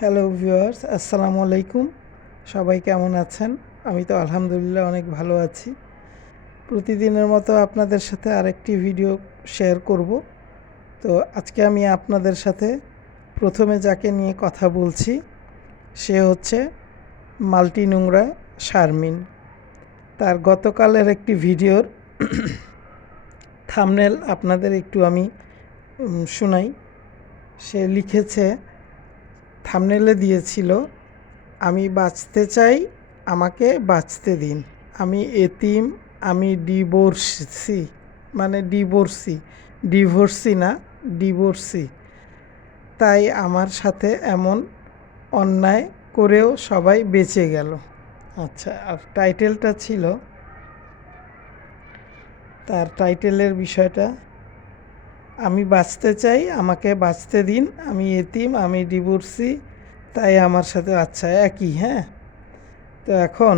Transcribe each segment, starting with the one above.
Hello viewers, আসসালামু আলাইকুম। সবাই কেমন আছেন? আমি তো আলহামদুলিল্লাহ অনেক ভালো আছি। প্রতিদিনের মতো আপনাদের সাথে আরেকটি ভিডিও শেয়ার করব। তো আজকে আমি আপনাদের সাথে প্রথমে যাকে নিয়ে কথা বলছি সে হচ্ছে মাল্টি নোংরা শারমিন। তার গতকালের একটি ভিডিওর থাম্বনেল আপনাদের একটু আমি শোনাই। সে লিখেছে, থাম্বনেলে দিয়েছিল, আমি বাঁচতে চাই, আমাকে বাঁচতে দিন, আমি এতিম, আমি ডিভোর্সি, মানে ডিভোর্সি না, ডিভোর্সি, তাই আমার সাথে এমন অন্যায় করেও সবাই বেঁচে গেল। আচ্ছা, আর টাইটেলটা ছিল, তার টাইটেলের বিষয়টা, আমি বাঁচতে চাই, আমাকে বাঁচতে দিন, আমি এতিম, আমি ডিভোর্সি, তাই আমার সাথে, আচ্ছা একই, হ্যাঁ। তো এখন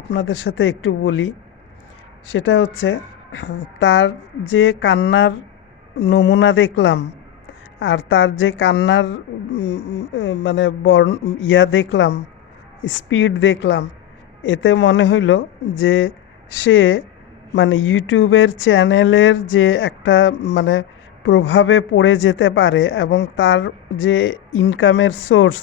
আপনাদের সাথে একটু বলি, সেটা হচ্ছে তার যে কান্নার নমুনা দেখলাম, আর তার যে কান্নার মানে দেখলাম, স্পিড দেখলাম, এতে মনে হইল যে সে মানে ইউটিউবের চ্যানেলের যে একটা মানে প্রভাবে পড়ে যেতে পারে এবং তার যে ইনকামের সোর্স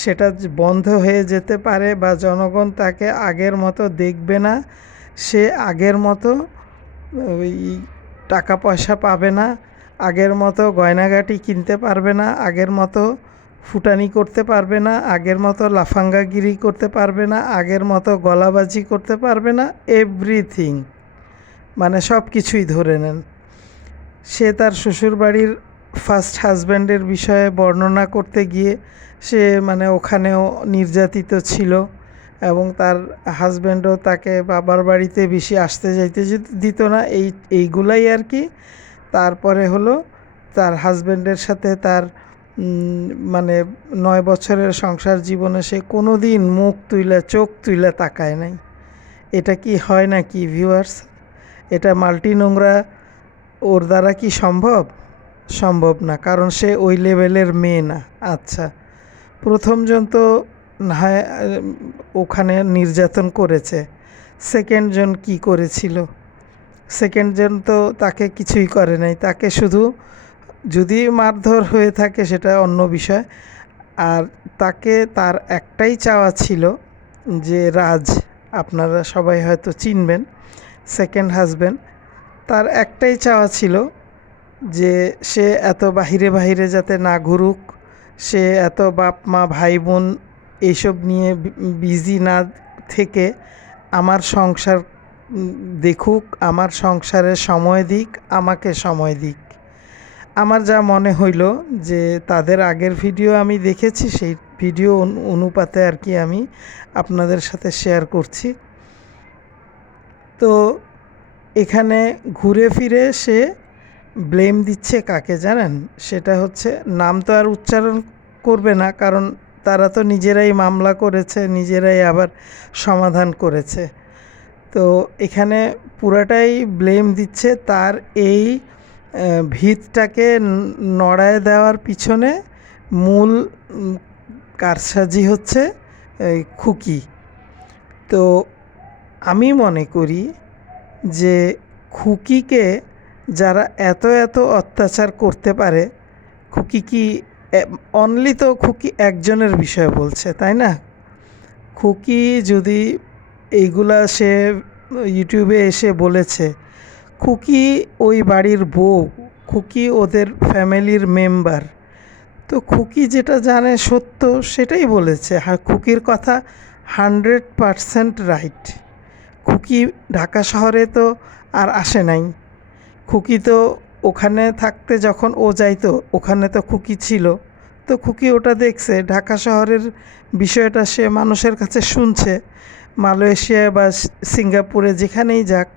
সেটা বন্ধ হয়ে যেতে পারে, বা জনগণ তাকে আগের মতো দেখবে না, সে আগের মতো ওই টাকা পয়সা পাবে না, আগের মতো গয়নাগাটি কিনতে পারবে না, আগের মতো ফুটানি করতে পারবে না, আগের মতো লাফাঙ্গাগিরি করতে পারবে না, আগের মতো গলাবাজি করতে পারবে না, এভরিথিং, মানে সব কিছুই ধরে নেন। সে তার শ্বশুরবাড়ির ফার্স্ট হাজব্যান্ডের বিষয়ে বর্ণনা করতে গিয়ে সে মানে ওখানেও নির্যাতিত ছিল, এবং তার হাজব্যান্ডও তাকে বাবার বাড়িতে বেশি আসতে যাইতে দিত না, এইগুলাই আর কি। তারপরে হলো তার হাজব্যান্ডের সাথে তার মানে 9 বছরের সংসার জীবনে সে কোনো দিন মুখ তুইলা চোখ তুইলা তাকায় নাই। এটা কি হয় না কি ভিউয়ার্স? এটা মাল্টি নোংরা ওর দ্বারা কি সম্ভব? সম্ভব না, কারণ সে ওই লেভেলের মেয়ে না। আচ্ছা, প্রথমজন তো না হয় ওখানে নির্যাতন করেছে, সেকেন্ডজন কি করেছিল? সেকেন্ডজন তো তাকে কিছুই করে নাই, তাকে শুধু, যদি মারধর হয়ে থাকে সেটা অন্য বিষয়, আর তাকে তার একটাই চাওয়া ছিল যে রাজ, আপনারা সবাই হয়তো চিনবেন, সেকেন্ড হাজব্যান্ড, তার একটাই চাওয়া ছিল যে সে এত বাহিরে বাহিরে যাতে না ঘুরুক, সে এত বাপ মা ভাই বোন এইসব নিয়ে বিজি না থেকে আমার সংসার দেখুক, আমার সংসারে সময় দিক, আমাকে সময় দিক। আমার যা মনে হইল যে তাদের আগের ভিডিও আমি দেখেছি, সেই ভিডিও অনুপাতে আর কি আমি আপনাদের সাথে শেয়ার করছি। তো এখানে ঘুরে ফিরে সে ব্লেম দিচ্ছে কাকে জানেন? সেটা হচ্ছে, নাম তো আর উচ্চারণ করবে না, কারণ তারা তো নিজেরাই মামলা করেছে, নিজেরাই আবার সমাধান করেছে। তো এখানে পুরাটাই ব্লেম দিচ্ছে তার এই ভিতটাকে নড়ায় দেওয়ার পিছনে মূল কারসাজি হচ্ছে খুকি। তো আমি মনে করি যে খুকিকে যারা এত এত অত্যাচার করতে পারে, খুকি কি অনলি, তো খুকি একজনের বিষয় বলছে তাই না? খুকি যদি এইগুলা সে ইউটিউবে এসে বলেছে, খুকি ওই বাড়ির বউ, খুকি ওদের ফ্যামিলির মেম্বার, তো খুকি যেটা জানে সত্য সেটাই বলেছে। খুকির কথা 100% রাইট। খুকি ঢাকা শহরে তো আর আসে নাই, খুকি তো ওখানে থাকতে যখন ও যাইতো ওখানে তো খুকি ছিল, তো খুকি ওটা দেখছে, ঢাকা শহরের বিষয়টা সে মানুষের কাছে শুনছে, মালয়েশিয়ায় বা সিঙ্গাপুরে যেখানেই যাক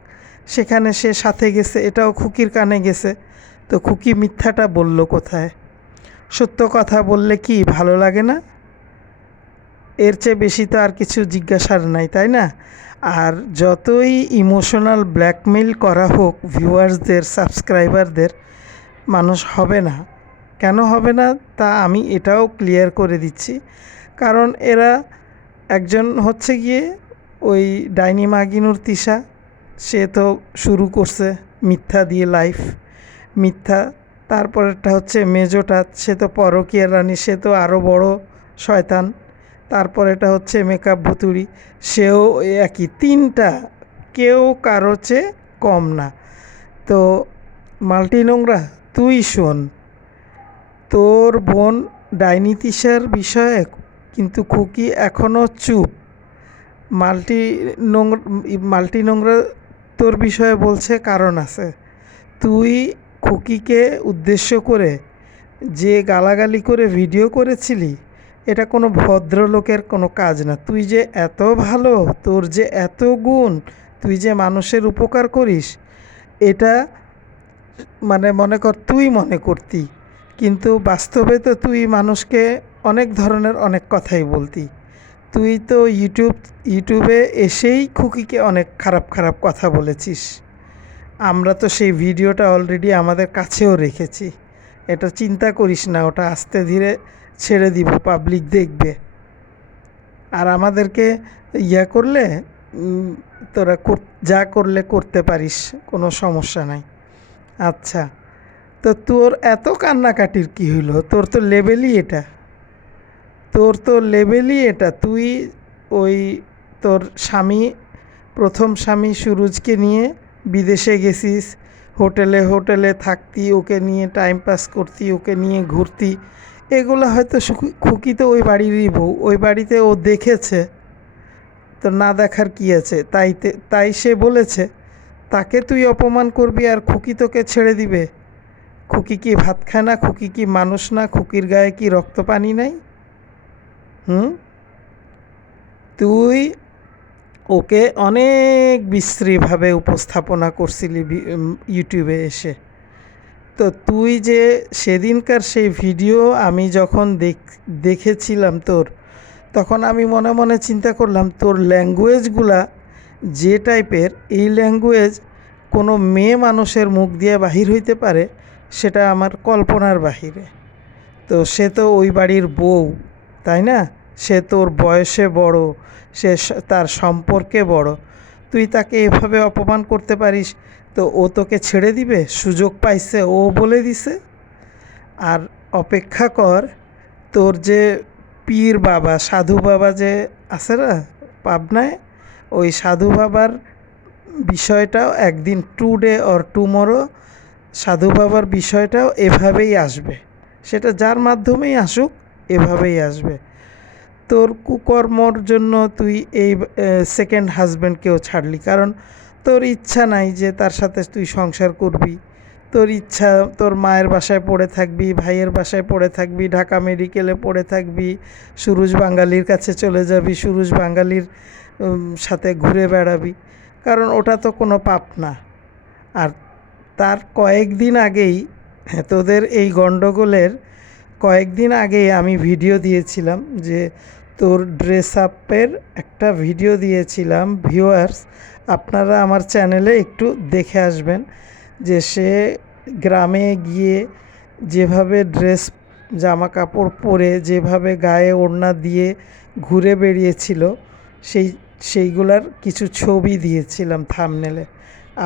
সেখানে সে সাথে গেছে, এটাও খুকির কানে গেছে। তো খুকি মিথ্যাটা বলল কোথায়? সত্য কথা বললে কি ভালো লাগে না? এর চেয়ে বেশি তো আর কিছু জিজ্ঞাসার নাই, তাই না? আর যতই ইমোশনাল ব্ল্যাকমেইল করা হোক ভিউয়ার্সদের, সাবস্ক্রাইবারদের, মানুষ হবে না, কেন হবে না তা আমি এটাও ক্লিয়ার করে দিচ্ছি। কারণ এরা একজন হচ্ছে গিয়ে ওই ডাইনি মাগিনুর তিশা, সে তো শুরু করছে মিথ্যা দিয়ে লাইফ, মিথ্যা। তারপরেরটা হচ্ছে মেজোটা, সে তো পরকীয়া রানী, সে তো আরও বড় শয়তান। তারপরেটা হচ্ছে মেকআপ ভুতুড়ি, সেও ওই একই। তিনটা, কেউ কারো চেয়ে কম না। তো মাল্টি নোংরা, তুই শোন, তোর বোন ডাইনি তিশার বিষয়ে কিন্তু খুকি এখনও চুপ। মাল্টি মাল্টি নোংরা তোর বিষয়ে বলছে, কারণ আছে। তুই খুকিকে উদ্দেশ্য করে যে গালাগালি করে ভিডিও করেছিলি, এটা কোনো ভদ্রলোকের কোনো কাজ না। তুই যে এত ভালো, তোর যে এত গুণ, তুই যে মানুষের উপকার করিস, এটা মানে মনে কর তুই মনে করতি, কিন্তু বাস্তবে তো তুই মানুষকে অনেক ধরনের অনেক কথাই বলতি। তুই তো ইউটিউবে এসেই খুকিকে অনেক খারাপ খারাপ কথা বলেছিস। আমরা তো সেই ভিডিওটা অলরেডি আমাদের কাছেও রেখেছি। এটা চিন্তা করিস না, ওটা আস্তে ধীরে ছেড়ে দিব, পাবলিক দেখবে। আর আমাদেরকে ইয়া করলে তোরা যা করলে করতে পারিস, কোনো সমস্যা নাই। আচ্ছা, তো তোর এত কান্নাকাটির কী হইলো? তোর তো লেভেলই এটা, তোর তো লেভেলই এটা। তুই ওই তোর স্বামী, প্রথম স্বামী সুরজকে নিয়ে বিদেশে গেছিস, হোটেলে হোটেলে থাকতি, ওকে নিয়ে টাইম পাস করতি, ওকে নিয়ে ঘুরতি। এগুলো হয়তো খুকি তো ওই বাড়িরই বউ, ওই বাড়িতে ও দেখেছে, তো না দেখার কী আছে? তাই সে বলেছে। তাকে তুই অপমান করবি আর খুকি তোকে ছেড়ে দিবে? খুকি কি ভাত খায় না? খুকি কি মানুষ না? খুকির গায়ে কি রক্ত পানি নাই? হুম? তুই ওকে অনেক বিশ্রীভাবে উপস্থাপনা করছিলি ইউটিউবে এসে। তো তুই যে সেদিনকার সেই ভিডিও আমি যখন দেখেছিলাম তোর, তখন আমি মনে মনে চিন্তা করলাম তোর ল্যাঙ্গুয়েজগুলা যে টাইপের, এই ল্যাঙ্গুয়েজ কোনো মেয়ে মানুষের মুখ দিয়ে বাহির হইতে পারে, সেটা আমার কল্পনার বাহিরে। তো সে তো ওই বাড়ির বউ, তাই না? সে তোর বয়সে বড়, সে তার সম্পর্কে বড়। তুই তাকে এভাবে অপমান করতে পারিস? তো ও তোকে ছেড়ে দিবে? সুযোগ পাইছে, ও বলে দিছে। আর অপেক্ষা কর, তোর যে পীর বাবা, সাধু বাবা যে আছে না পাবনায়, ওই সাধু বাবার বিষয়টাও একদিন, টুডে অর টুমরো, সাধু বাবার বিষয়টাও এভাবেই আসবে। সেটা যার মাধ্যমেই আসুক, এভাবেই আসবে। তোর কুকর্মর জন্য তুই এই সেকেন্ড হাজব্যান্ডকেও ছাড়লি, কারণ তোর ইচ্ছা নাই যে তার সাথে তুই সংসার করবি। তোর ইচ্ছা তোর মায়ের বাসায় পড়ে থাকবি, ভাইয়ের বাসায় পড়ে থাকবি, ঢাকা মেডিকেলে পড়ে থাকবি, সুরুজ বাঙালির কাছে চলে যাবি, সুরুজ বাঙালির সাথে ঘুরে বেড়াবি, কারণ ওটা তো কোনো পাপ না। আর তার কয়েকদিন আগেই, তোদের এই গণ্ডগোলের কয়েকদিন আগেই আমি ভিডিও দিয়েছিলাম, যে তোর ড্রেস আপের একটা ভিডিও দিয়েছিলাম। ভিউয়ার্স, আপনারা আমার চ্যানেলে একটু দেখে আসবেন, যে সে গ্রামে গিয়ে যেভাবে ড্রেস জামা কাপড় পরে, যেভাবে গায়ে ওড়না দিয়ে ঘুরে বেরিয়েছিল, সেইগুলার কিছু ছবি দিয়েছিলাম থাম্বনেলে।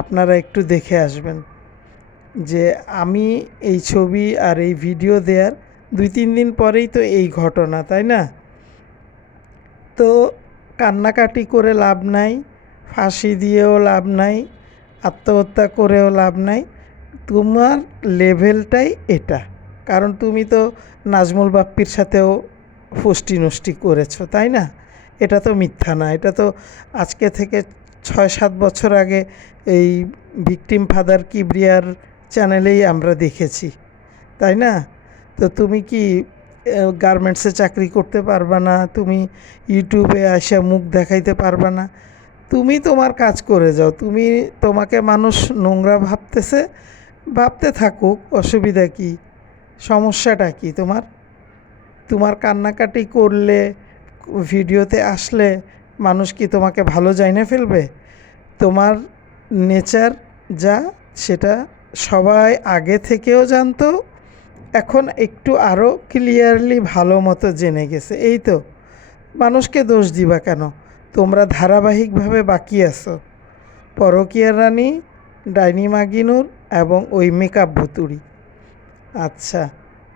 আপনারা একটু দেখে আসবেন, যে আমি এই ছবি আর এই ভিডিও দেওয়ার 2-3 দিন পরেই তো এই ঘটনা, তাই না? তো কান্নাকাটি করে লাভ নাই, ফাঁসি দিয়েও লাভ নাই, আত্মহত্যা করেও লাভ নাই। তোমার লেভেলটাই এটা। কারণ তুমি তো নাজমুল বাপ্পির সাথেও ফষ্টি নষ্টি করেছো, তাই না? এটা তো মিথ্যা না, এটা তো আজকে থেকে 6-7 বছর আগে এই ভিকটিম ফাদার কিবরিয়ার চ্যানেলেই আমরা দেখেছি, তাই না? তো তুমি কি গার্মেন্টসে চাকরি করতে পারবা না? তুমি ইউটিউবে আসা মুখ দেখাইতে পারবা না? তুমি তোমার কাজ করে যাও। তোমাকে মানুষ নোংরা ভাবতে থাকুক, অসুবিধা কি? সমস্যাটা কি তোমার? তোমার কান্নাকাটি করলে, ভিডিওতে আসলে মানুষ কি তোমাকে ভালো জাইনে ফেলবে? তোমার নেচার যা, সেটা সবাই আগে থেকেও জানতো, এখন একটু আরও ক্লিয়ারলি ভালো মতো জেনে গেছে, এই তো। মানুষকে দোষ দিবা কেন? তোমরা ধারাবাহিকভাবে বাকি আছো, পরকীয়া রানী, ডাইনি মাগিনুর এবং ওই মেকআপ ভুতুড়ি। আচ্ছা,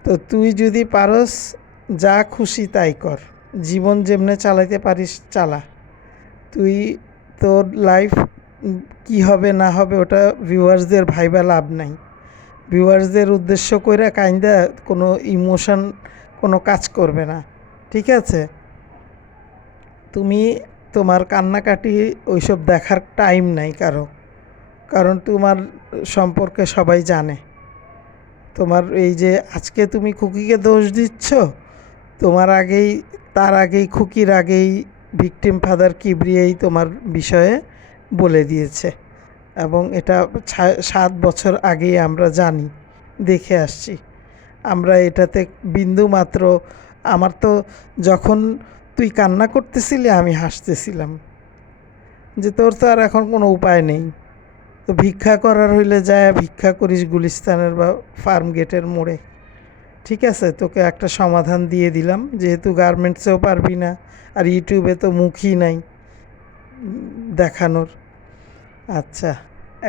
তো তুই যদি পারস যা খুশি তাই কর, জীবন যেমনে চালাইতে পারিস চালা। তুই তোর লাইফ কি হবে না হবে ওটা ভিউয়ার্সদের ভাইবা লাভ নাই। ভিউয়ার্সদের উদ্দেশ্য কইরা কাইন্দা কোনো ইমোশন কোনো কাজ করবে না, ঠিক আছে? তুমি তোমার কান্নাকাটি ওইসব দেখার টাইম নাই কারো, কারণ তোমার সম্পর্কে সবাই জানে। তোমার এই যে আজকে তুমি খুকিকে দোষ দিচ্ছ, তোমার আগেই, তার আগেই, খুকির আগেই ভিকটিম ফাদার কিবরিয়াই তোমার বিষয়ে বলে দিয়েছে, এবং এটা 7 বছর আগেই আমরা জানি, দেখে আসছি আমরা। এটাতে বিন্দু মাত্র, আমার তো যখন তুই কান্না করতেছিলি আমি হাসতেছিলাম যে তোর তো আর এখন কোনো উপায় নেই, তো ভিক্ষা করার হইলে যায় ভিক্ষা করিস গুলিস্তানের বা ফার্ম গেটের মোড়ে। ঠিক আছে, তোকে একটা সমাধান দিয়ে দিলাম, যেহেতু গার্মেন্টসেও পারবি না আর ইউটিউবে তো মুখই নাই দেখানোর। আচ্ছা,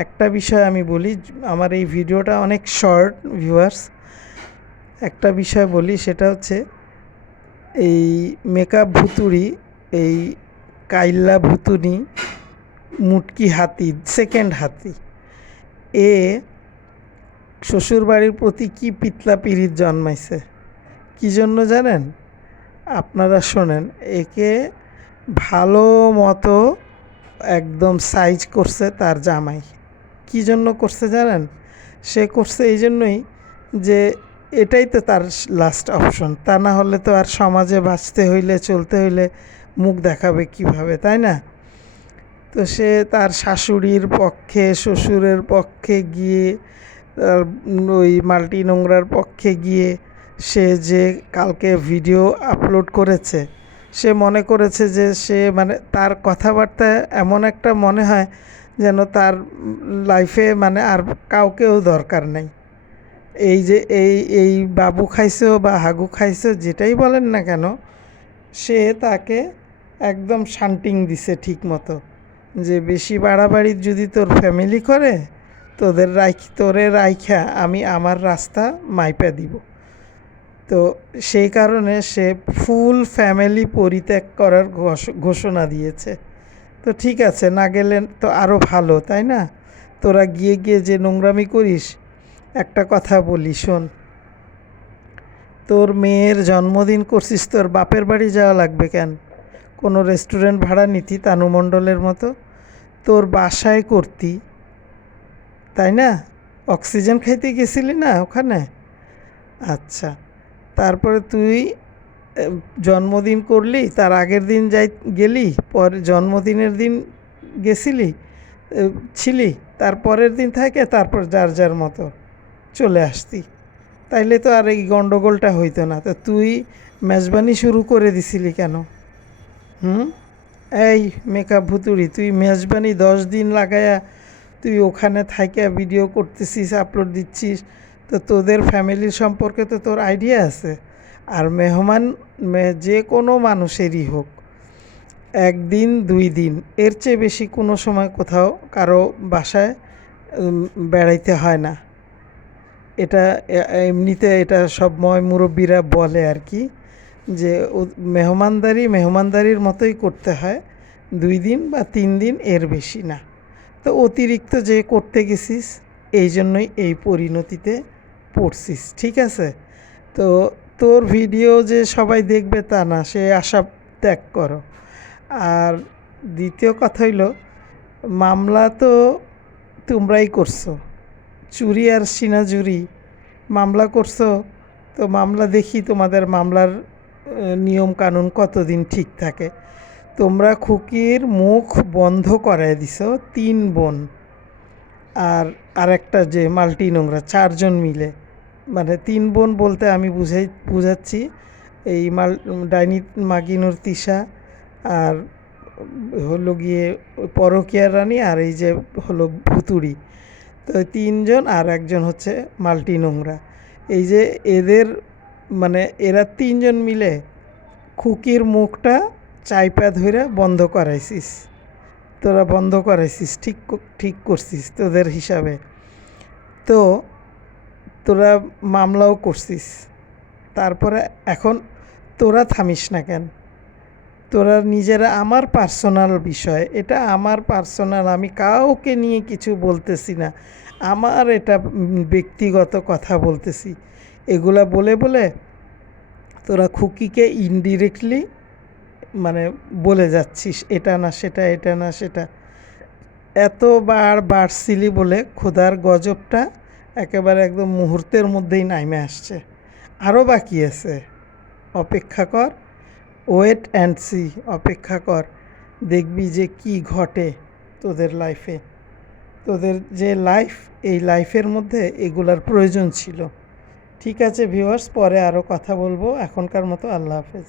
একটা বিষয় আমি বলি, আমার এই ভিডিওটা অনেক শর্ট ভিউয়ার্স, একটা বিষয় বলি, সেটা হচ্ছে এই মেকআপ ভুতুড়ি, এই কাইল্লা ভুতুনি, মুটকি হাতি, সেকেন্ড হাতি, এ শ্বশুরবাড়ির প্রতি কি পিতলা পিরিত জন্মাইছে। কি জন্য জানেন? আপনারা শোনেন, একে ভালো মতো একদম সাইজ করছে তার জামাই। কি জন্য করছে জানেন? সে করছে এই জন্যই যে এটাই তো তার লাস্ট অপশন, তা না হলে তো আর সমাজে বাঁচতে হইলে, চলতে হইলে মুখ দেখাবে কিভাবে, তাই না? তো সে তার শাশুড়ির পক্ষে, শ্বশুরের পক্ষে গিয়ে, ওই মাল্টি নোংরার পক্ষে গিয়ে সে যে কালকে ভিডিও আপলোড করেছে, সে মনে করেছে যে সে মানে তার কথাবার্তা এমন একটা মনে হয় যেন তার লাইফে মানে আর কাউকেও দরকার নাই। এই যে এই বাবু খাইছো বা হাগু খাইছো যেটাই বলেন না কেন, সে তাকে একদম শান্টিং দিছে ঠিক মতো, যে বেশি বাড়াবাড়ি যদি তোর ফ্যামিলি করে, তোরে রাইখা আমি আমার রাস্তা মাইপা দিব। তো সেই কারণে সে ফুল ফ্যামিলি পরিত্যাগ করার ঘোষণা দিয়েছে। তো ঠিক আছে, না গেলে তো আরও ভালো, তাই না? তোরা গিয়ে গিয়ে যে নোংরামি করিস, একটা কথা বলি শোন, তোর মেয়ের জন্মদিন করছিস, তোর বাপের বাড়ি যাওয়া লাগবে কেন? কোনো রেস্টুরেন্ট ভাড়া নিতি তানু মণ্ডলের মতো, তোর বাসায় করতি, তাই না? অক্সিজেন খাইতে গেছিলি না ওখানে? আচ্ছা, তারপরে তুই জন্মদিন করলি, তার আগের দিন গেলি, পরে জন্মদিনের দিন গেছিলি, ছিলি, তারপরের দিন থাকে, তারপর যার যার মতো চলে আসতি, তাইলে তো আর এই গণ্ডগোলটা হইতো না। তো তুই মেজবানি শুরু করে দিছিলি কেন? হুম, এই মেকআপ ভুতুড়ি, তুই মেজবানি 10 দিন লাগায়া তুই ওখানে থাইকা ভিডিও করতেছিস, আপলোড দিচ্ছিস, তো তোদের ফ্যামিলির সম্পর্কে তো তোর আইডিয়া আছে। আর মেহমান যে কোনো মানুষেরই হোক, 1 দিন 2 দিন এর চেয়ে বেশি কোনো সময় কোথাও কারো বাসায় বেড়াইতে হয় না। এটা এমনিতে এটা সব মুরব্বীরা বলে আর কি, যে মেহমানদারির মতোই করতে হয়, 2 দিন বা 3 দিন এর বেশি না। তো অতিরিক্ত যে করতে গেছিস, এই জন্যই এই পরিণতিতে পড়ছিস, ঠিক আছে? তো তোর ভিডিও যে সবাই দেখবে তা না, সে আশা ত্যাগ করো। আর দ্বিতীয় কথা হইল, মামলা তো তোমরাই করছো, চুরি আর সিনাজুরি মামলা করছো। তো মামলা দেখি তোমাদের মামলার নিয়ম কানুন কতদিন ঠিক থাকে। তোমরা খুকির মুখ বন্ধ করায় দিছো 3 বোন, আর আরেকটা যে মাল্টি নোংরা, 4 জন মিলে, মানে 3 বোন বলতে আমি বুঝাচ্ছি এই ডাইনি মাগিনুর তিশা, আর হলো গিয়ে পরকীয়া রানী, আর এই যে হলো ভুতুড়ি। তো 3 জন আর একজন হচ্ছে মাল্টি নোংরা। এই যে এদের মানে এরা তিনজন মিলে খুকির মুখটা চাইপা ধইরা বন্ধ করাইছিস। তোরা বন্ধ করাইছিস, ঠিক করছিস তোদের হিসাবে। তো তোরা মামলাও করছিস। তারপরে এখন তোরা থামিস না কেন? তোরা নিজেরা, আমার পার্সোনাল বিষয় এটা, আমার পার্সোনাল, আমি কাউকে নিয়ে কিছু বলতেছি না, আমার এটা ব্যক্তিগত কথা বলতেছি। এগুলা বলে বলে তোরা খুকিকে ইনডিরেক্টলি মানে বলে যাচ্ছিস এটা না সেটা, এটা না সেটা। এতবার বাড়ছিলি বলে ক্ষুধার গজবটা একেবারে একদম মুহূর্তের মধ্যেই নামে আসছে। আরও বাকি আছে, অপেক্ষা কর, ওয়েট অ্যান্ড সি, অপেক্ষা কর, দেখবি যে কি ঘটে তোদের লাইফে। তোদের যে লাইফ, এই লাইফের মধ্যে এগুলার প্রয়োজন ছিল। ঠিক আছে ভিউয়ার্স, পরে আরও কথা বলবো, এখনকার মতো আল্লাহ হাফেজ।